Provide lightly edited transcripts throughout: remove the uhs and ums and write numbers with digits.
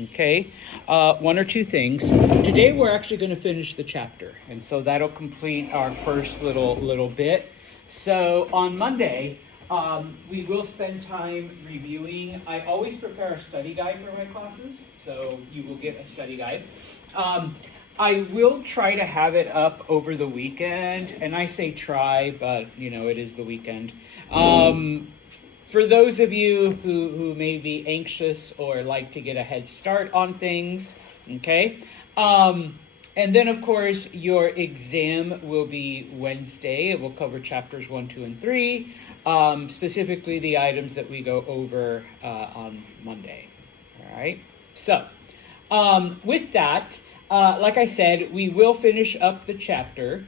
Okay, one or two things. Today we're actually going to finish the chapter, and so that'll complete our first little bit. So on Monday, we will spend time reviewing. I always prepare a study guide for my classes, so you will get a study guide. I will try to have it up over the weekend, and I say try, but it is the weekend. For those of you who may be anxious or like to get a head start on things, okay? And then, of course, your exam will be Wednesday. It will cover chapters 1, 2, and 3, specifically the items that we go over on Monday, all right? So, with that, like I said, we will finish up the chapter.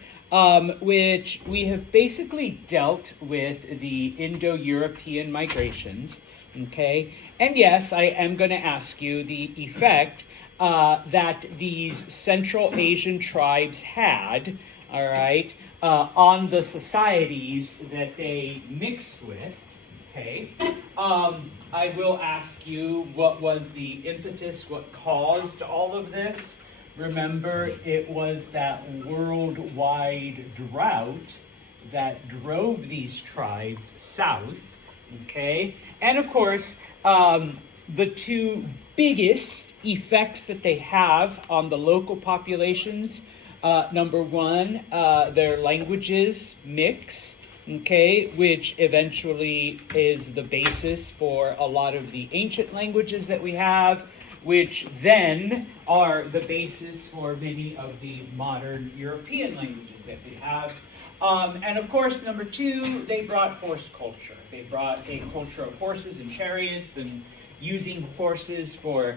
Which we have basically dealt with the Indo-European migrations, okay? And yes, I am going to ask you the effect that these Central Asian tribes had, all right, on the societies that they mixed with, okay? I will ask you what was the impetus, what caused all of this. Remember, it was that worldwide drought that drove these tribes south, okay? And of course, the two biggest effects that they have on the local populations, number one, their languages mix, okay, which eventually is the basis for a lot of the ancient languages that we have, which then are the basis for many of the modern European languages that we have. And of course, number two, they brought horse culture. They brought a culture of horses and chariots and using horses for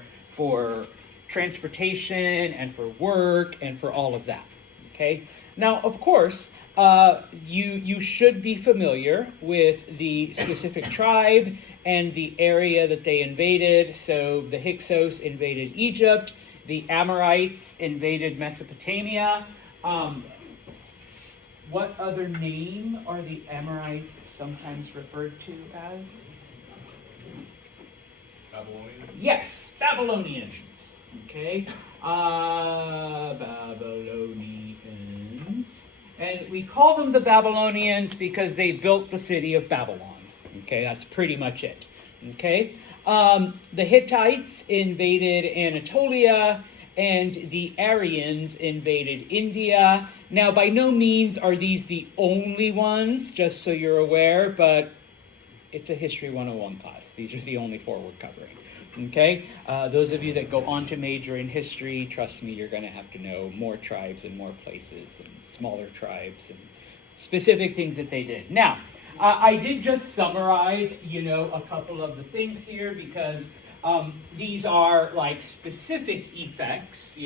transportation and for work and for all of that, okay? Now, of course, you should be familiar with the specific tribe and the area that they invaded. So the Hyksos invaded Egypt, the Amorites invaded Mesopotamia. What other name are the Amorites sometimes referred to as? Babylonians? Yes, Babylonians. Okay, Babylonians. And we call them the Babylonians because they built the city of Babylon. Okay, that's pretty much it. Okay, the Hittites invaded Anatolia, and the Aryans invaded India. Now, by no means are these the only ones, just so you're aware, but it's a History 101 class. These are the only four we're covering. Okay, those of you that go on to major in history, trust me, you're going to have to know more tribes and more places and smaller tribes and specific things that they did. Now, I did just summarize, a couple of the things here because these are like specific effects,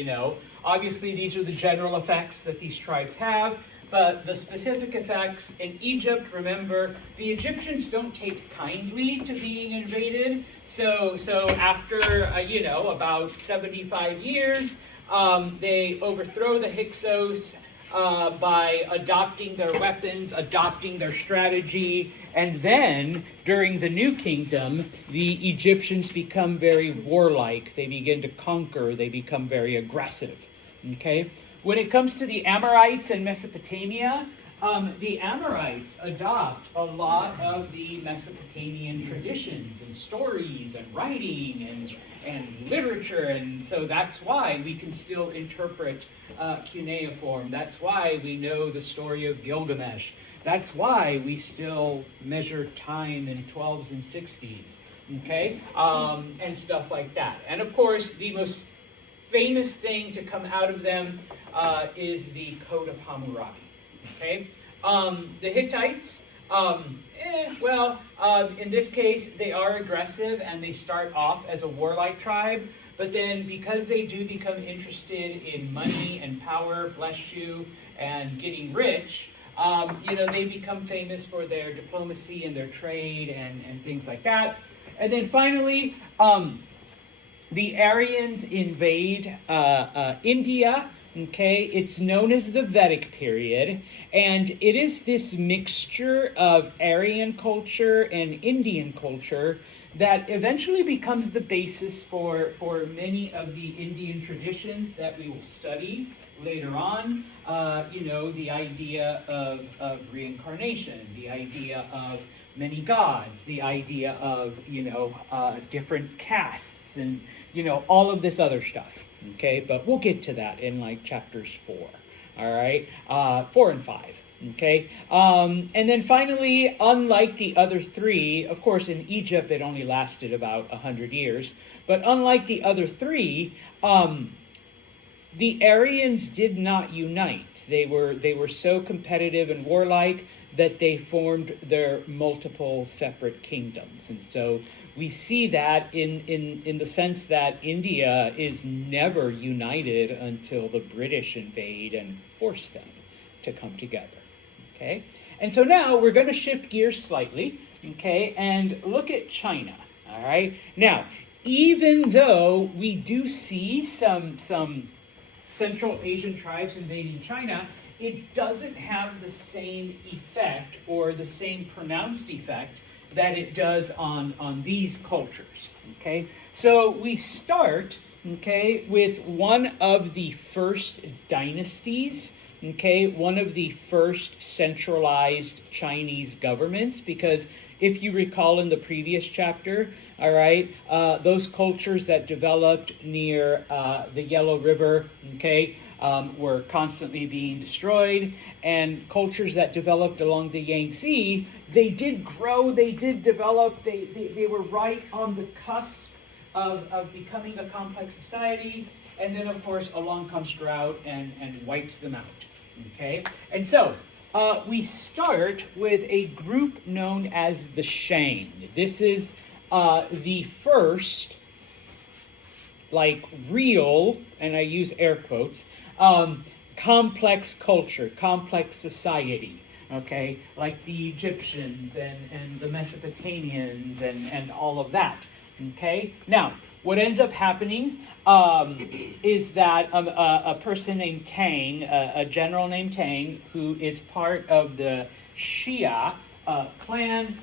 Obviously, these are the general effects that these tribes have, but the specific effects in Egypt, remember, the Egyptians don't take kindly to being invaded. So after, about 75 years, they overthrow the Hyksos by adopting their weapons, adopting their strategy, and then during the New Kingdom, the Egyptians become very warlike. They begin to conquer. They become very aggressive. Okay? When it comes to the Amorites in Mesopotamia, the Amorites adopt a lot of the Mesopotamian traditions and stories and writing and literature, and so that's why we can still interpret cuneiform. That's why we know the story of Gilgamesh. That's why we still measure time in 12s and 60s, okay? And stuff like that. And of course, the most famous thing to come out of them is the Code of Hammurabi, okay? The Hittites, in this case, they are aggressive and they start off as a warlike tribe, but then because they do become interested in money and power, bless you, and getting rich, they become famous for their diplomacy and their trade and things like that. And then finally, the Aryans invade India, Okay, it's known as the Vedic period, and it is this mixture of Aryan culture and Indian culture that eventually becomes the basis for many of the Indian traditions that we will study later on. The idea of reincarnation, the idea of many gods, the idea of, different castes, and, all of this other stuff. Okay, but we'll get to that in like chapters 4. All right, 4 and 5. Okay, and then finally, unlike the other 3, of course, in Egypt it only lasted about 100 years, but unlike the other 3, the Aryans did not unite. They were so competitive and warlike that they formed their multiple separate kingdoms. And so we see that in the sense that India is never united until the British invade and force them to come together. Okay? And so now we're going to shift gears slightly, okay, and look at China. All right? Now, even though we do see some Central Asian tribes invading China, it doesn't have the same effect or the same pronounced effect that it does on these cultures. Okay, so we start, okay, with one of the first dynasties, okay, one of the first centralized Chinese governments, because if you recall in the previous chapter, all right, those cultures that developed near the Yellow River, okay, were constantly being destroyed, and cultures that developed along the Yangtze, they did grow, they did develop, they were right on the cusp of becoming a complex society, and then of course along comes drought and wipes them out, okay? And so, we start with a group known as the Shang. This is the first, like, real, and I use air quotes, complex culture, complex society, okay? Like the Egyptians and the Mesopotamians and all of that, okay? Now, what ends up happening is that a person named Tang, a general named Tang, who is part of the Xia clan,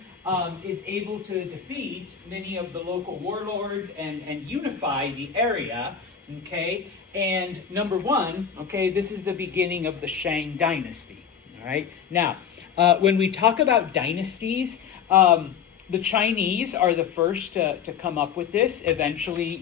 is able to defeat many of the local warlords and unify the area, okay? And number one, okay, this is the beginning of the Shang dynasty, all right? Now, when we talk about dynasties, the Chinese are the first to come up with this. Eventually,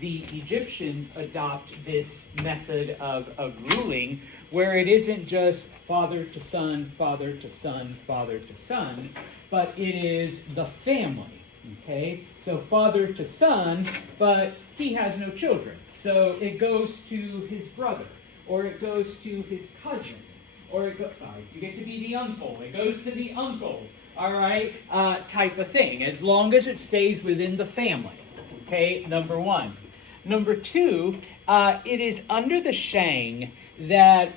the Egyptians adopt this method of ruling, where it isn't just father to son, father to son, father to son, but it is the family, okay? So father to son, but he has no children. So it goes to his brother, or it goes to his cousin, or you get to be the uncle. It goes to the uncle. All right, type of thing, as long as it stays within the family, okay, number one. Number two, it is under the Shang that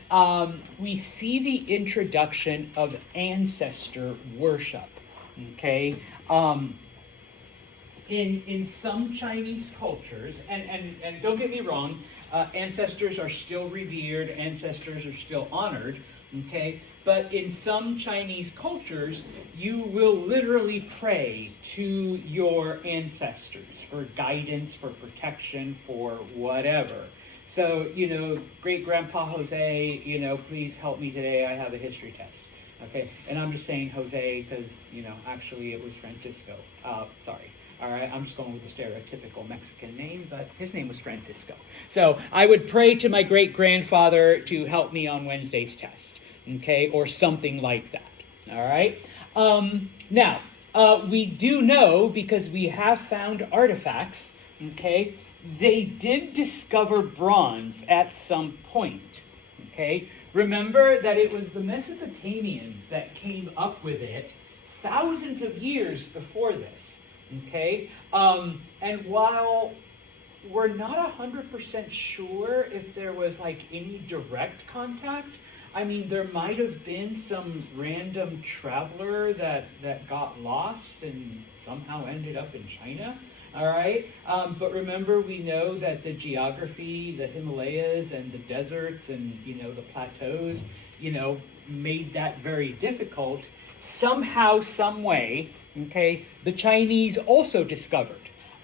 we see the introduction of ancestor worship, okay? In some Chinese cultures, and don't get me wrong, ancestors are still revered, ancestors are still honored, okay? But in some Chinese cultures, you will literally pray to your ancestors for guidance, for protection, for whatever. So, great-grandpa Jose, please help me today, I have a history test. Okay, and I'm just saying Jose because, actually it was Francisco. Sorry. All right, I'm just going with the stereotypical Mexican name, but his name was Francisco. So I would pray to my great-grandfather to help me on Wednesday's test. Okay, or something like that. All right. Now, we do know, because we have found artifacts, okay, they did discover bronze at some point. Okay, remember that it was the Mesopotamians that came up with it thousands of years before this. Okay, and while we're not 100% sure if there was like any direct contact, I mean, there might have been some random traveler that got lost and somehow ended up in China. All right, but remember, we know that the geography, the Himalayas and the deserts and the plateaus, made that very difficult. Somehow, some way, okay, the Chinese also discovered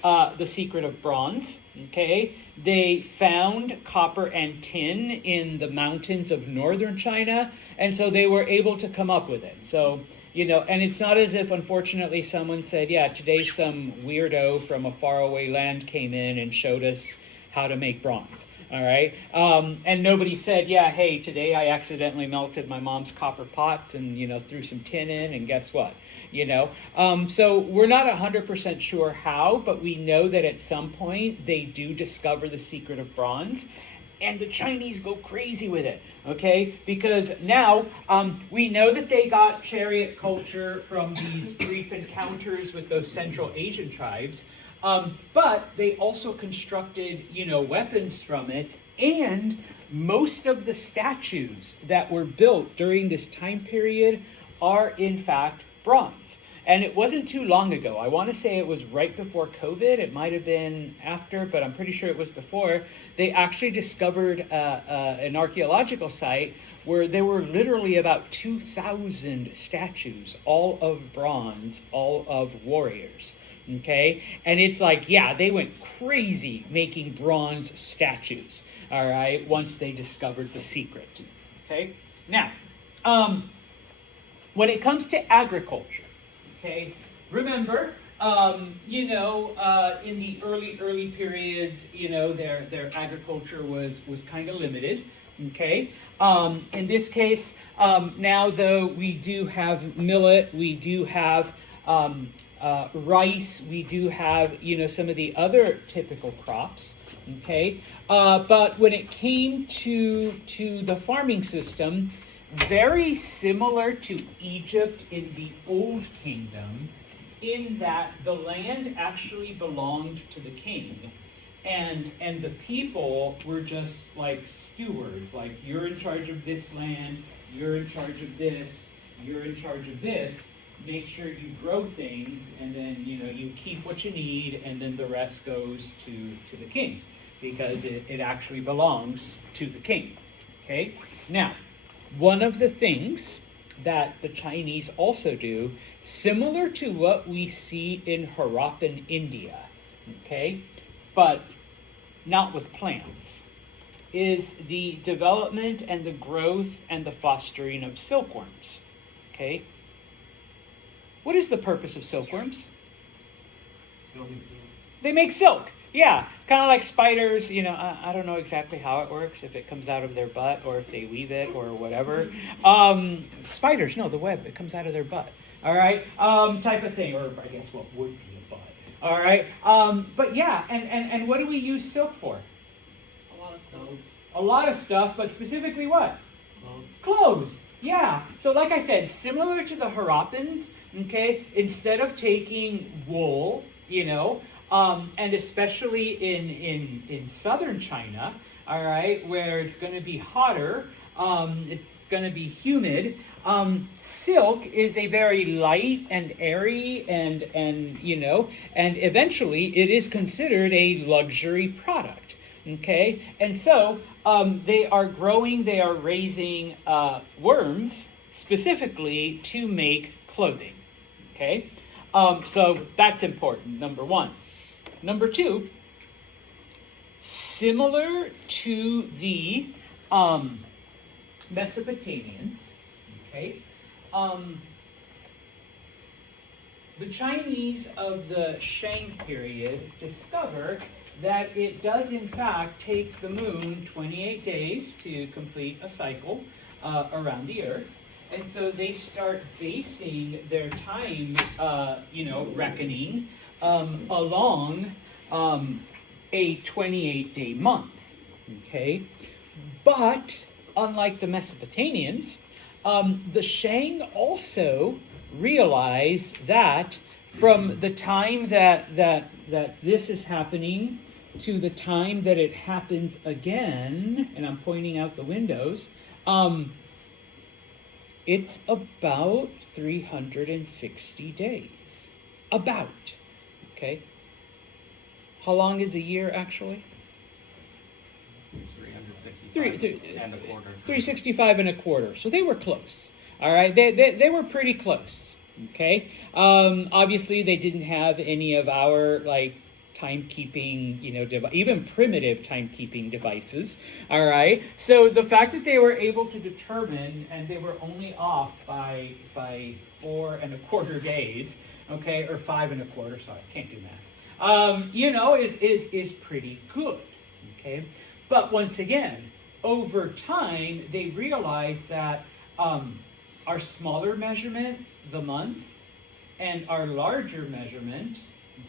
the secret of bronze. Okay, they found copper and tin in the mountains of northern China, and so they were able to come up with it. So, and it's not as if, unfortunately, someone said, yeah, today some weirdo from a faraway land came in and showed us how to make bronze. All right. And nobody said, yeah, hey, today I accidentally melted my mom's copper pots and, threw some tin in, and guess what? So we're not 100% sure how, but we know that at some point they do discover the secret of bronze. And the Chinese go crazy with it, okay? Because now we know that they got chariot culture from these brief encounters with those Central Asian tribes, but they also constructed, weapons from it. And most of the statues that were built during this time period are, in fact, bronze. And it wasn't too long ago. I want to say it was right before COVID. It might have been after, but I'm pretty sure it was before. They actually discovered an archaeological site where there were literally about 2,000 statues, all of bronze, all of warriors. Okay? And it's like, yeah, they went crazy making bronze statues, all right, once they discovered the secret. Okay? Now, when it comes to agriculture, okay, remember, in the early periods, their agriculture was kind of limited. Okay, in this case, now though we do have millet, we do have rice, we do have some of the other typical crops. Okay, but when it came to the farming system, very similar to Egypt in the Old Kingdom, in that the land actually belonged to the king, and the people were just like stewards, like you're in charge of this land, you're in charge of this, you're in charge of this, make sure you grow things, and then you keep what you need, and then the rest goes to the king, because it actually belongs to the king. Okay, now, one of the things that the Chinese also do, similar to what we see in Harappan India, okay, but not with plants, is the development and the growth and the fostering of silkworms. Okay, what is the purpose of silkworms? They make silk. Yeah, kind of like spiders, I don't know exactly how it works, if it comes out of their butt or if they weave it or whatever. Spiders, no, the web, it comes out of their butt. All right, type of thing, or I guess what would be a butt. All right, but yeah, and what do we use silk for? A lot of stuff. A lot of stuff, but specifically what? Clothes. Yeah, so like I said, similar to the Harappans, okay, instead of taking wool, and especially in southern China, all right, where it's going to be hotter, it's going to be humid. Silk is a very light and airy, and eventually it is considered a luxury product. Okay, and so they are raising worms specifically to make clothing. Okay, so that's important. Number one. Number two, similar to the Mesopotamians, okay, the Chinese of the Shang period discover that it does in fact take the moon 28 days to complete a cycle around the earth. And so they start basing their time, reckoning along a 28-day month, okay? But unlike the Mesopotamians, the Shang also realize that from the time that this is happening to the time that it happens again, and I'm pointing out the windows, it's about 360 days. About. Okay? How long is a year actually? 365 and a quarter. 365 and a quarter. So they were close. All right, they were pretty close. Okay. Obviously, they didn't have any of our like timekeeping, even primitive timekeeping devices. All right. So the fact that they were able to determine, and they were only off by 4 and a quarter days. Okay, or 5 and a quarter. Sorry, can't do math. Is pretty good. Okay. But once again, over time, they realized that our smaller measurement, the month, and our larger measurement,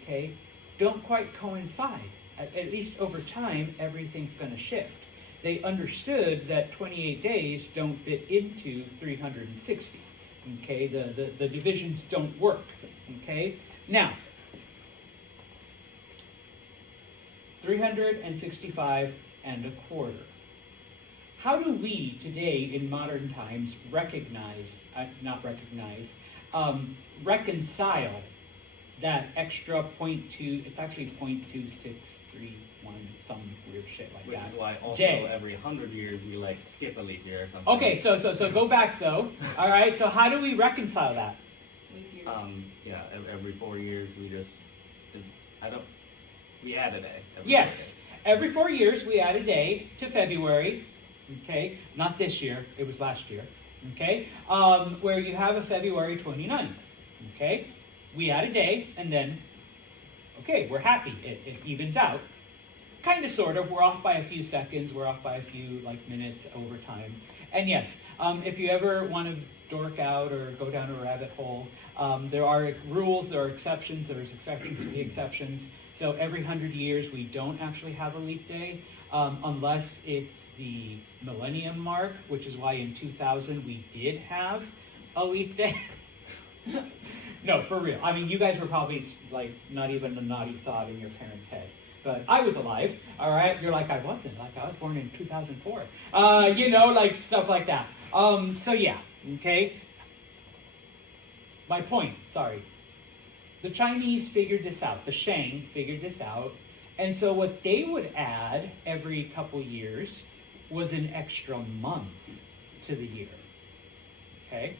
okay, don't quite coincide. At least over time, everything's going to shift. They understood that 28 days don't fit into 360. Okay, the divisions don't work. Okay, now 365 and a quarter. How do we today in modern times reconcile that extra 0.2, it's actually 0.2631, some weird shit like Which that. is why also day. every 100 years we like skip a leap year or something. Okay, so go back though. All right, so how do we reconcile that? Leap years. Yeah, every 4 years we add a day. Every 4 Yes, days. every 4 years we add a day to February. Okay, not this year, it was last year. Okay, where you have a February 29th. Okay, we add a day and then, okay, we're happy, it evens out. Kind of, sort of, we're off by a few seconds, we're off by a few minutes over time. And yes, if you ever want to dork out or go down a rabbit hole, there are rules, there are exceptions, there's exceptions to the exceptions. So every 100 years we don't actually have a leap day, unless it's the millennium mark, which is why in 2000 we did have a leap day. No, for real. I mean, you guys were probably not even a naughty thought in your parents' head. But I was alive, all right? You're like, I wasn't. I was born in 2004. Stuff like that. So yeah, okay? My point, sorry. The Chinese figured this out. The Shang figured this out. And so what they would add every couple years was an extra month to the year. Okay?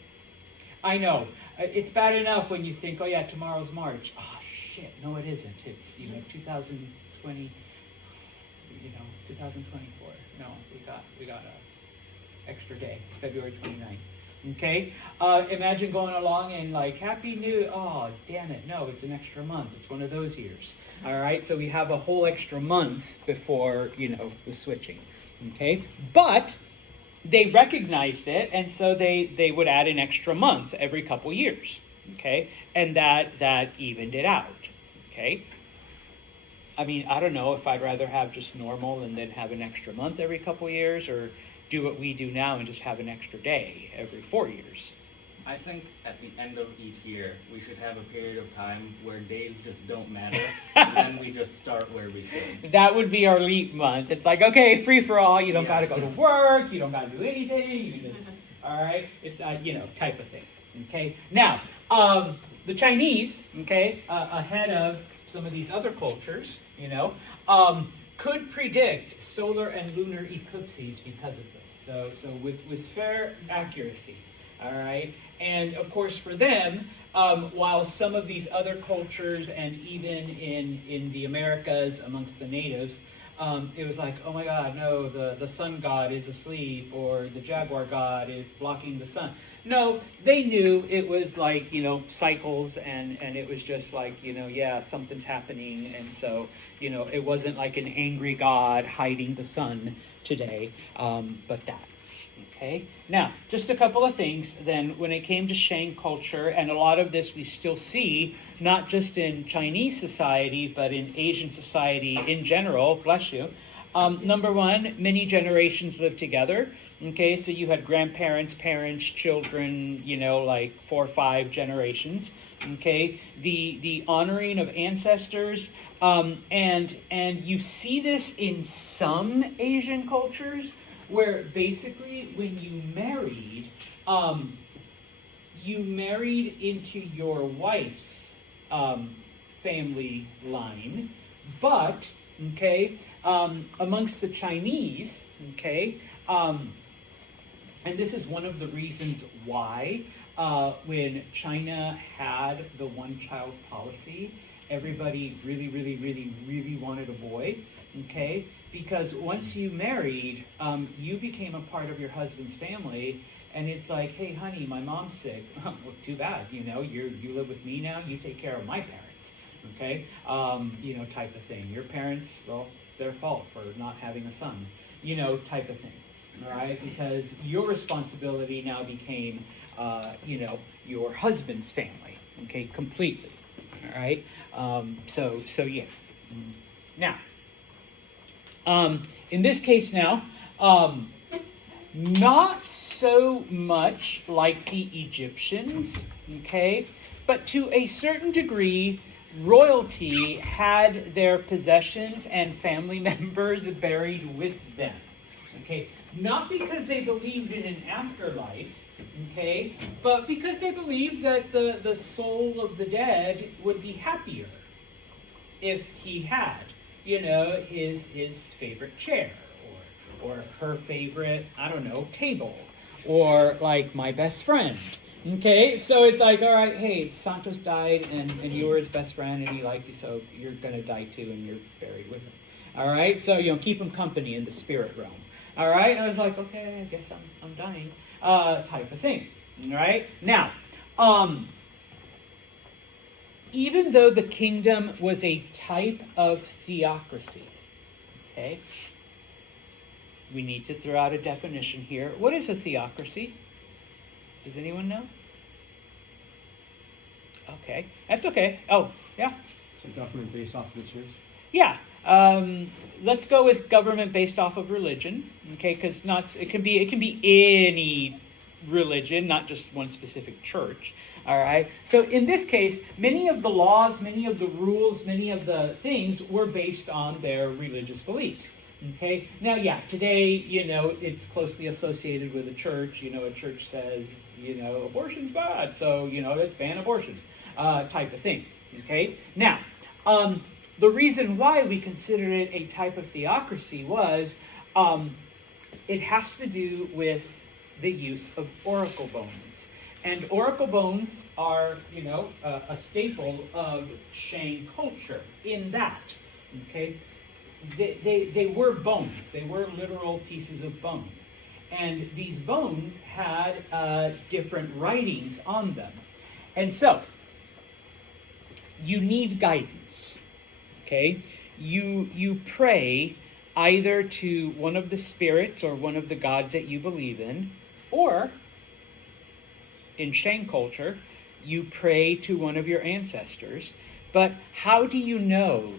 I know. It's bad enough when you think, oh yeah, tomorrow's March. Oh shit, no it isn't. It's, 2020, 2024. No, we got a extra day, February 29th. Okay? Imagine going along and Happy New, oh damn it, no, it's an extra month. It's one of those years. All right, so we have a whole extra month before, the switching. Okay? But they recognized it, and so they would add an extra month every couple years, okay? And that evened it out, okay? I mean, I don't know if I'd rather have just normal and then have an extra month every couple years, or do what we do now and just have an extra day every 4 years. I think at the end of each year, we should have a period of time where days just don't matter, and then we just start where we should. That would be our leap month. It's like, okay, free for all. You don't got Yeah. to go to work. You don't got to do anything. You can just, all right? It's, type of thing. Okay? Now, the Chinese, okay, ahead of some of these other cultures, could predict solar and lunar eclipses because of this. So with fair accuracy. All right, and of course for them, while some of these other cultures and even in the Americas amongst the natives, it was like, oh my God, no, the sun god is asleep, or the jaguar god is blocking the sun. No, they knew it was cycles, and it was just yeah, something's happening, and so it wasn't like an angry god hiding the sun today, but that. Okay, now, just a couple of things then when it came to Shang culture, and a lot of this we still see, not just in Chinese society, but in Asian society in general, bless you. Number one, many generations lived together. Okay, so you had grandparents, parents, children, 4 or 5 generations. Okay, the honoring of ancestors, and you see this in some Asian cultures, where basically when you married into your wife's family line, But, okay, amongst the Chinese, okay, and this is one of the reasons why when China had the one-child policy, everybody really, really, really, really wanted a boy, okay? Because once you married, you became a part of your husband's family, and it's like, hey, honey, my mom's sick. Well, too bad, you know, you live with me now, you take care of my parents, okay? You know, type of thing. Your parents, well, it's their fault for not having a son, you know, type of thing, all right? Because your responsibility now became, you know, your husband's family, okay, completely, all right? So yeah. Now, in this case now, not so much like the Egyptians, okay, but to a certain degree, royalty had their possessions and family members buried with them, okay, not because they believed in an afterlife, okay, but because they believed that the soul of the dead would be happier if he had, you know, his favorite chair, or her favorite, I don't know, table, or like my best friend. Okay, so it's like, all right, hey, Santos died, and you were his best friend, and he liked you, so you're gonna die too, and you're buried with him. All right, so you know, keep him company in the spirit realm. All right, and I was like, okay, I guess I'm dying, type of thing. All right, now, even though the kingdom was a type of theocracy, okay, we need to throw out a definition here. What is a theocracy? Does anyone know? Okay, that's okay. Oh, yeah? It's a government based off of the church. Yeah. Let's go with government based off of religion, okay? Because it can be any religion, not just one specific church. All right. So in this case, many of the laws, many of the rules, many of the things were based on their religious beliefs. Okay. Now, yeah, today, you know, it's closely associated with a church. You know, a church says, you know, abortion's bad, so you know, let's ban abortion, type of thing. Okay. Now, the reason why we consider it a type of theocracy was it has to do with the use of oracle bones. And oracle bones are, you know, a staple of Shang culture in that, okay, they were bones. They were literal pieces of bone. And these bones had different writings on them. And so, you need guidance, okay? You pray either to one of the spirits or one of the gods that you believe in, or in Shang culture, you pray to one of your ancestors. But how do you know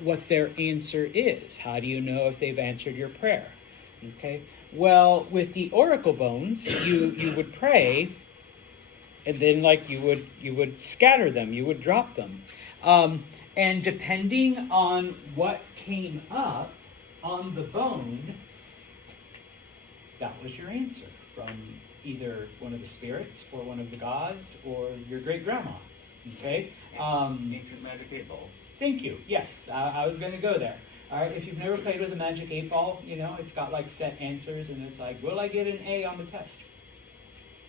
what their answer is? How do you know if they've answered your prayer? Okay. Well, with the oracle bones, you would pray, and then like you would scatter them, you would drop them, and depending on what came up on the bone, that was your answer from either one of the spirits or one of the gods or your great grandma. Okay. Ancient Magic 8 Balls. Thank you. Yes, I was going to go there. All right. If you've never played with a Magic 8 Ball, you know, it's got like set answers, and it's like, will I get an A on the test?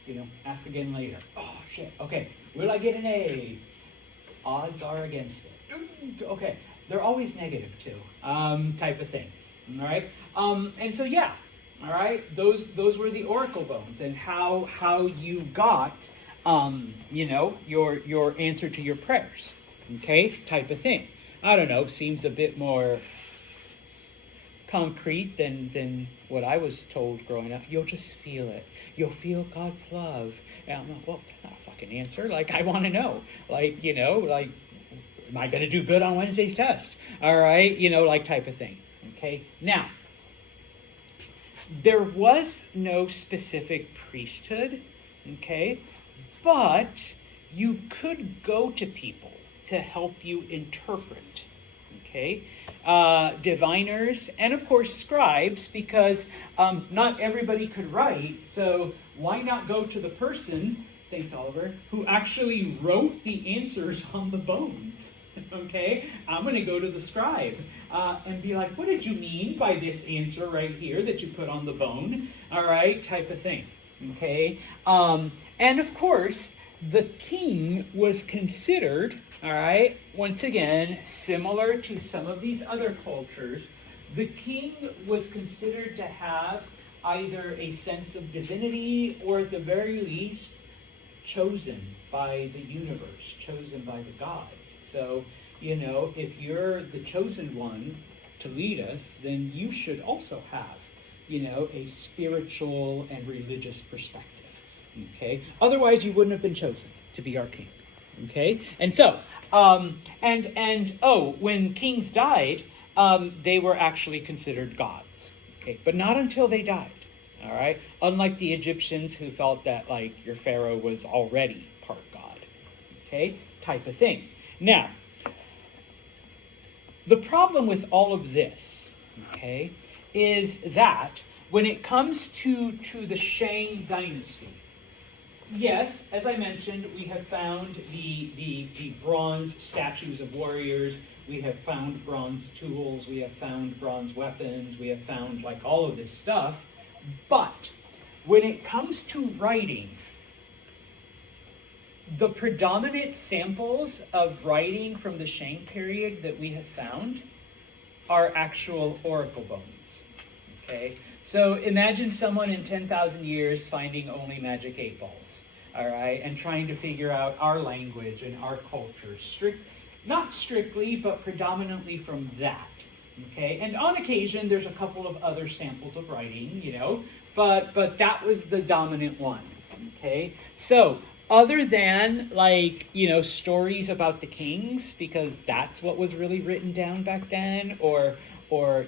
You know, ask again later. Oh shit. Okay. Will I get an A? Odds are against it. Okay. They're always negative too. Type of thing. All right. And so yeah. All right. Those were the oracle bones, and how you got you know, your answer to your prayers. Okay, type of thing. I don't know, seems a bit more concrete than what I was told growing up. You'll just feel it. You'll feel God's love. And I'm like, well, that's not a fucking answer. Like, I want to know. Like, you know, like, am I going to do good on Wednesday's test? All right, you know, like type of thing. Okay, now, there was no specific priesthood, okay, but you could go to people to help you interpret, okay? Diviners, and of course scribes, because not everybody could write, so why not go to the person, thanks Oliver, who actually wrote the answers on the bones, Okay, I'm going to go to the scribe and be like, what did you mean by this answer right here that you put on the bone? All right, type of thing. Okay, and of course, the king was considered, all right, once again, similar to some of these other cultures, the king was considered to have either a sense of divinity or at the very least chosen by the universe, chosen by the gods. So, you know, if you're the chosen one to lead us, then you should also have, you know, a spiritual and religious perspective. Okay? Otherwise, you wouldn't have been chosen to be our king. Okay? And so, when kings died, they were actually considered gods. Okay? But not until they died. All right? Unlike the Egyptians who felt that, like, your pharaoh was already part god. Okay? Type of thing. Now, the problem with all of this, okay, is that when it comes to the Shang dynasty, yes, as I mentioned, we have found the bronze statues of warriors, we have found bronze tools, we have found bronze weapons, we have found like all of this stuff, but when it comes to writing, the predominant samples of writing from the Shang period that we have found are actual oracle bones. Okay? So imagine someone in 10,000 years finding only magic 8 balls, all right, and trying to figure out our language and our culture. Not strictly, but predominantly from that. Okay? And on occasion, there's a couple of other samples of writing, you know, but that was the dominant one. Okay? So, other than, like, you know, stories about the kings, because that's what was really written down back then, or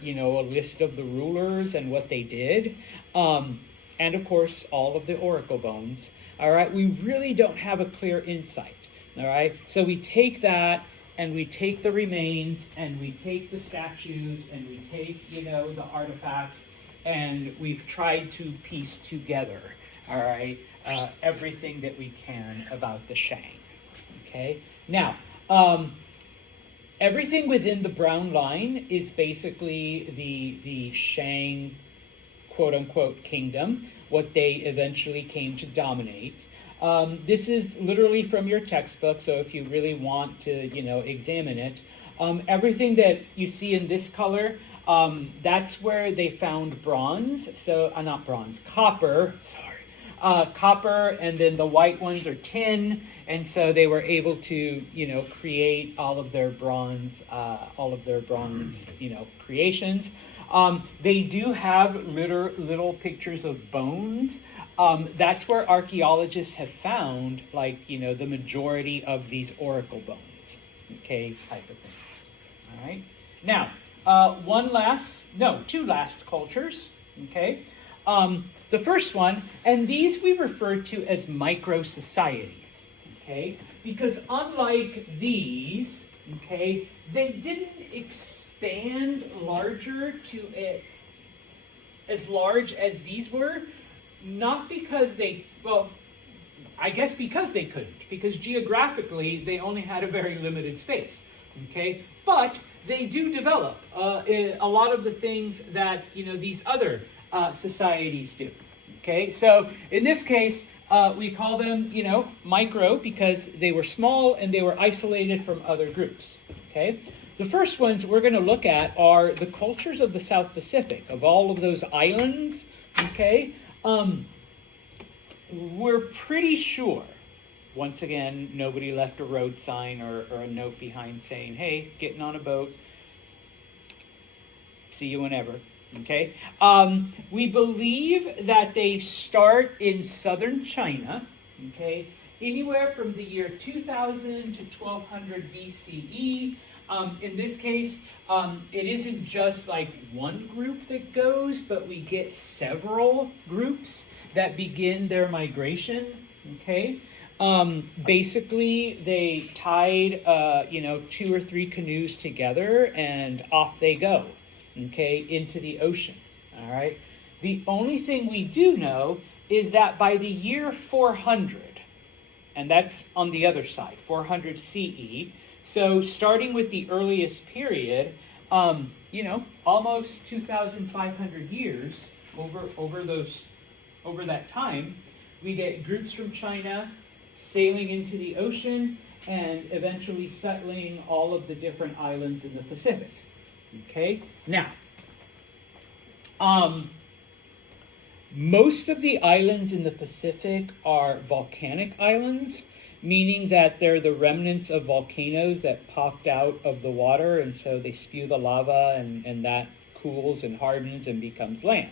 you know, a list of the rulers and what they did, and of course, all of the oracle bones, all right, we really don't have a clear insight, all right? So we take that, and we take the remains, and we take the statues, and we take, you know, the artifacts, and we've tried to piece together, all right, everything that we can about the Shang. Okay? Now, everything within the brown line is basically the Shang, quote-unquote, kingdom, what they eventually came to dominate. This is literally from your textbook, so if you really want to, you know, examine it, everything that you see in this color, that's where they found bronze. So, not bronze, copper. Sorry. Copper, and then the white ones are tin, and so they were able to, you know, create all of their bronze, you know, creations. They do have little pictures of bones. That's where archaeologists have found, like, you know, the majority of these oracle bones, okay, type of thing. All right. Now, two last cultures, okay. The first one, and these we refer to as micro-societies, okay? Because unlike these, okay, they didn't expand larger to as large as these were, not because they, well, I guess because they couldn't, because geographically they only had a very limited space, okay? But they do develop a lot of the things that, you know, these other societies do. Okay, so in this case, we call them, you know, micro because they were small and they were isolated from other groups. Okay, the first ones we're going to look at are the cultures of the South Pacific, of all of those islands. Okay, we're pretty sure, once again, nobody left a road sign or a note behind saying, hey, getting on a boat, see you whenever. Okay, we believe that they start in southern China, okay, anywhere from the year 2000 to 1200 BCE. In this case, it isn't just like one group that goes, but we get several groups that begin their migration, okay. Basically, they tied, you know, 2 or 3 canoes together and off they go. Okay, into the ocean, all right? The only thing we do know is that by the year 400, and that's on the other side, 400 CE, So starting with the earliest period, almost 2,500 years over that time, we get groups from China sailing into the ocean and eventually settling all of the different islands in the Pacific. Okay, now, most of the islands in the Pacific are volcanic islands, meaning that they're the remnants of volcanoes that popped out of the water, and so they spew the lava, and that cools and hardens and becomes land.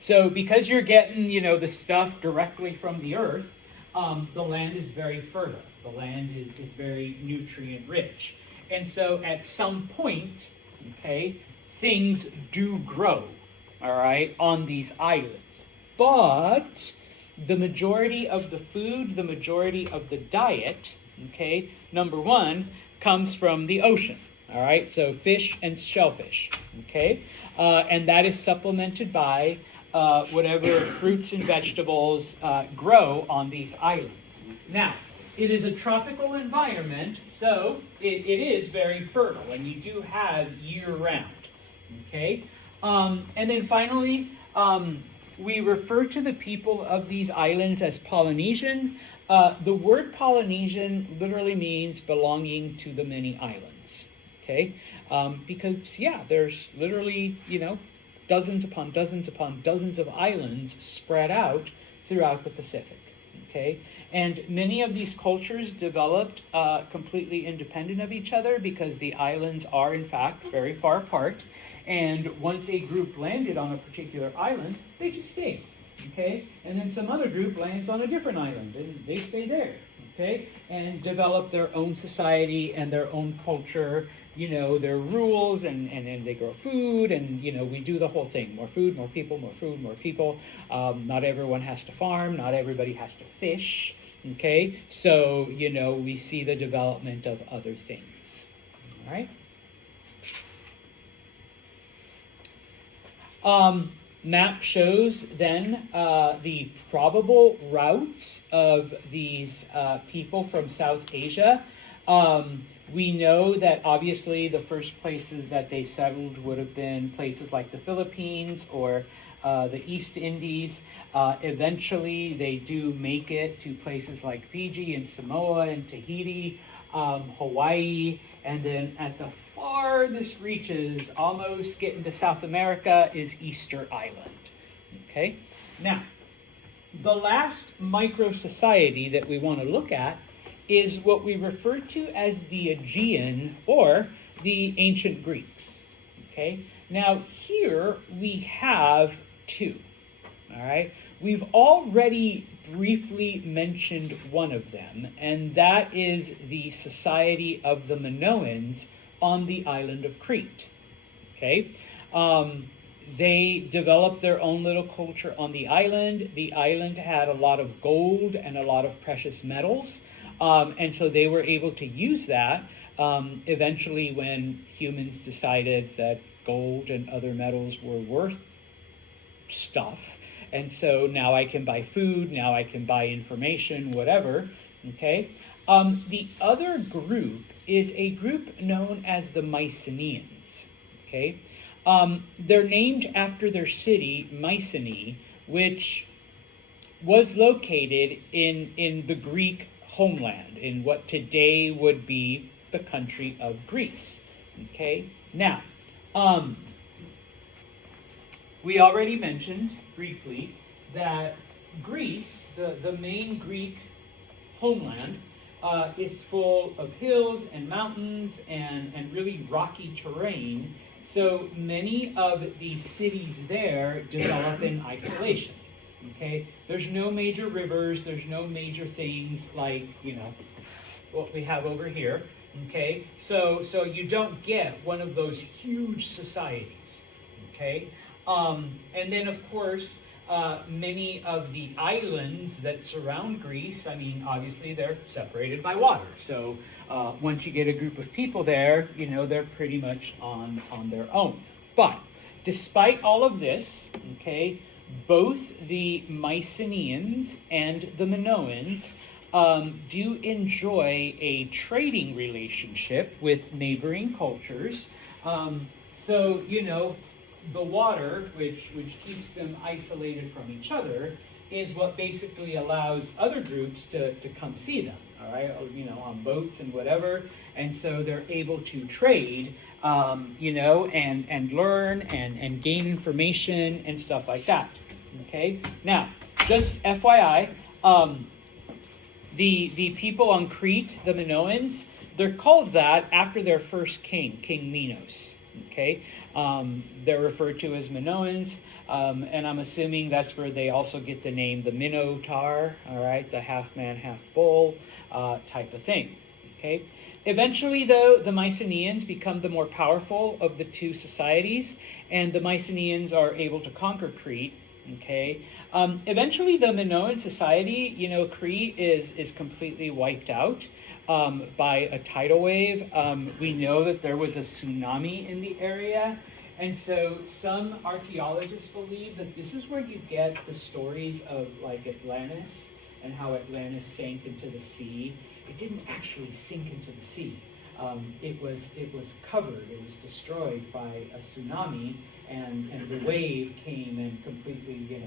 So because you're getting, the stuff directly from the earth, the land is very fertile. The land is very nutrient rich. And so at some point, things do grow, all right, on these islands. But the majority of the food, the majority of the diet, number one, comes from the ocean. All right, so fish and shellfish, and that is supplemented by whatever fruits and vegetables grow on these islands. Now, it is a tropical environment, so it is very fertile, and you do have year-round, and then finally, we refer to the people of these islands as Polynesian. The word Polynesian literally means belonging to the many islands, because, there's literally, dozens upon dozens upon dozens of islands spread out throughout the Pacific. And many of these cultures developed completely independent of each other because the islands are, in fact, very far apart. And once a group landed on a particular island, they just stayed, And then some other group lands on a different island, and they stay there, And develop their own society and their own culture, their rules, and they grow food, and, we do the whole thing. More food, more people, more food, more people. Not everyone has to farm. Not everybody has to fish, So, we see the development of other things, all right? Map shows then the probable routes of these people from South Asia. We know that obviously the first places that they settled would have been places like the Philippines or the East Indies. Eventually they do make it to places like Fiji and Samoa and Tahiti, Hawaii, and then at the farthest reaches, almost getting to South America, is Easter Island. Now, the last micro-society that we want to look at is what we refer to as the Aegean, or the ancient Greeks. Now here we have two. All right, we've already briefly mentioned one of them, and that is the Society of the Minoans on the island of Crete. They developed their own little culture on the island. The island had a lot of gold and a lot of precious metals, and so they were able to use that eventually when humans decided that gold and other metals were worth stuff. And so now I can buy food, now I can buy information, whatever, The other group is a group known as the Mycenaeans, They're named after their city, Mycenae, which was located in the Greek homeland, in what today would be the country of Greece, Now, we already mentioned briefly that Greece, the main Greek homeland, is full of hills and mountains and really rocky terrain. So many of these cities there develop in isolation. There's no major rivers, there's no major things like, what we have over here. So you don't get one of those huge societies. And then, of course, many of the islands that surround Greece, obviously they're separated by water. So once you get a group of people there, they're pretty much on their own. But despite all of this, both the Mycenaeans and the Minoans do enjoy a trading relationship with neighboring cultures. So, the water, which keeps them isolated from each other, is what basically allows other groups to come see them, all right, or, on boats and whatever. And so they're able to trade, and learn and gain information and stuff like that. Okay? Now, just FYI, the people on Crete, the Minoans, they're called that after their first king, King Minos. Okay? They're referred to as Minoans, and I'm assuming that's where they also get the name the Minotaur, all right, the half man, half bull type of thing. Okay? Eventually, though, the Mycenaeans become the more powerful of the two societies, and the Mycenaeans are able to conquer Crete. Okay. Eventually, the Minoan society, Crete is completely wiped out by a tidal wave. We know that there was a tsunami in the area, and so some archaeologists believe that this is where you get the stories of like Atlantis and how Atlantis sank into the sea. It didn't actually sink into the sea. It was covered. It was destroyed by a tsunami, and the wave came and completely,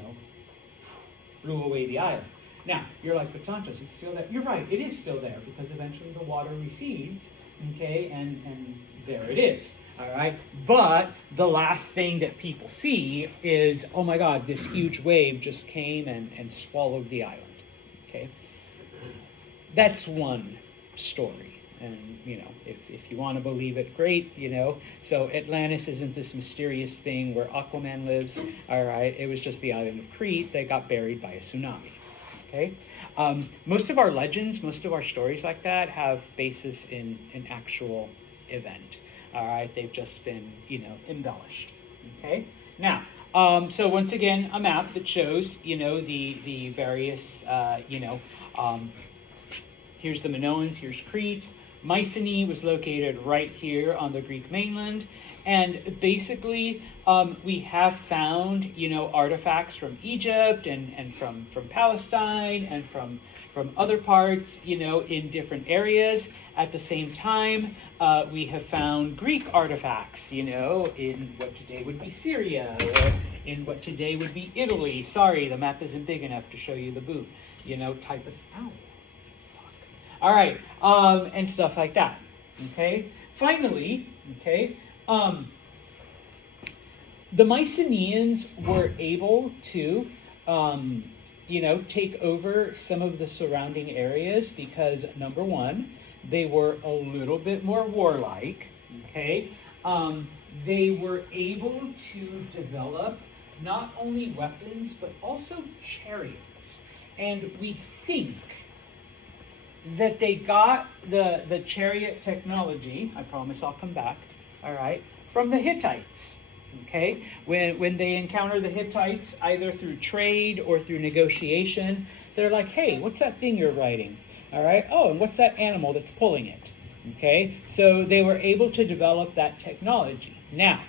blew away the island. Now, you're like, but Santos, it's still there. You're right, it is still there, because eventually the water recedes, okay, and there it is, all right? But the last thing that people see is, oh my God, this huge wave just came and swallowed the island, okay? That's one story. And, if you want to believe it, great, So Atlantis isn't this mysterious thing where Aquaman lives, all right? It was just the island of Crete that got buried by a tsunami, okay? Most of our legends, most of our stories like that have basis in an actual event, all right? They've just been, embellished, okay? Now, so once again, a map that shows, the various, here's the Minoans, here's Crete. Mycenae was located right here on the Greek mainland, and basically we have found artifacts from Egypt and from Palestine and from other parts in different areas. At the same time, we have found Greek artifacts in what today would be Syria, or in what today would be Italy. Sorry, the map isn't big enough to show you the boot type of all right, and stuff like that, okay? Finally, okay, the Mycenaeans were able to, take over some of the surrounding areas because, number one, they were a little bit more warlike, okay? They were able to develop not only weapons, but also chariots. And we think that they got the chariot technology, I promise I'll come back, all right, from the Hittites, okay? When they encounter the Hittites, either through trade or through negotiation, they're like, hey, what's that thing you're riding, all right? Oh, and what's that animal that's pulling it, okay? So they were able to develop that technology. Now,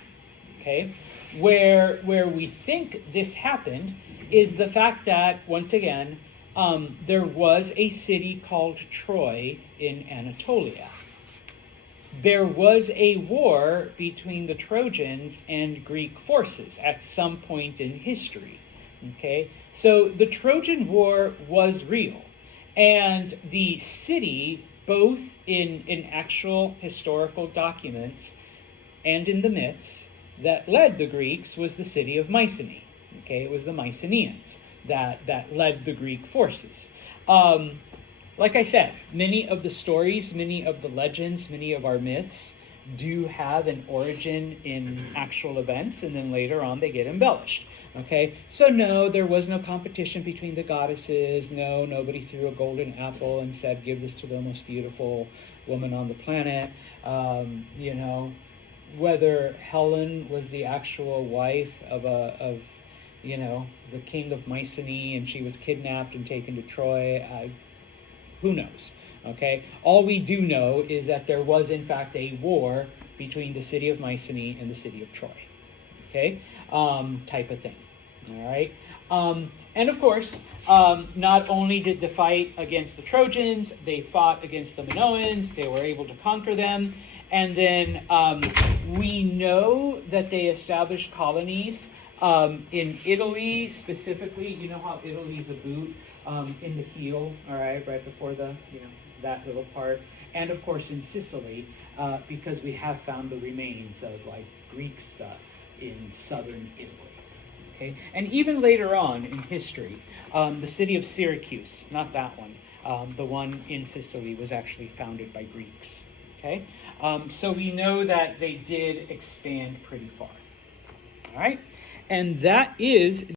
okay, where we think this happened is the fact that, once again, there was a city called Troy in Anatolia. There was a war between the Trojans and Greek forces at some point in history. Okay, so the Trojan War was real, and the city, both in actual historical documents and in the myths that led the Greeks, was the city of Mycenae. Okay, it was the Mycenaeans that led the Greek forces. Like I said, many of the stories, many of the legends, many of our myths do have an origin in actual events, and then later on they get embellished. Okay, so no, there was no competition between the goddesses. No, nobody threw a golden apple and said, give this to the most beautiful woman on the planet. Whether Helen was the actual wife of the king of Mycenae, and she was kidnapped and taken to Troy, who knows, okay? All we do know is that there was, in fact, a war between the city of Mycenae and the city of Troy, okay? Type of thing. All right. And of course, not only did they fight against the Trojans, they fought against the Minoans. They were able to conquer them. And then we know that they established colonies in Italy specifically. You know how Italy's a boot in the heel, all right before the, that little part. And of course in Sicily, because we have found the remains of like Greek stuff in southern Italy. Okay? And even later on in history, the city of Syracuse, not that one, the one in Sicily was actually founded by Greeks. Okay? So we know that they did expand pretty far. All right? And that is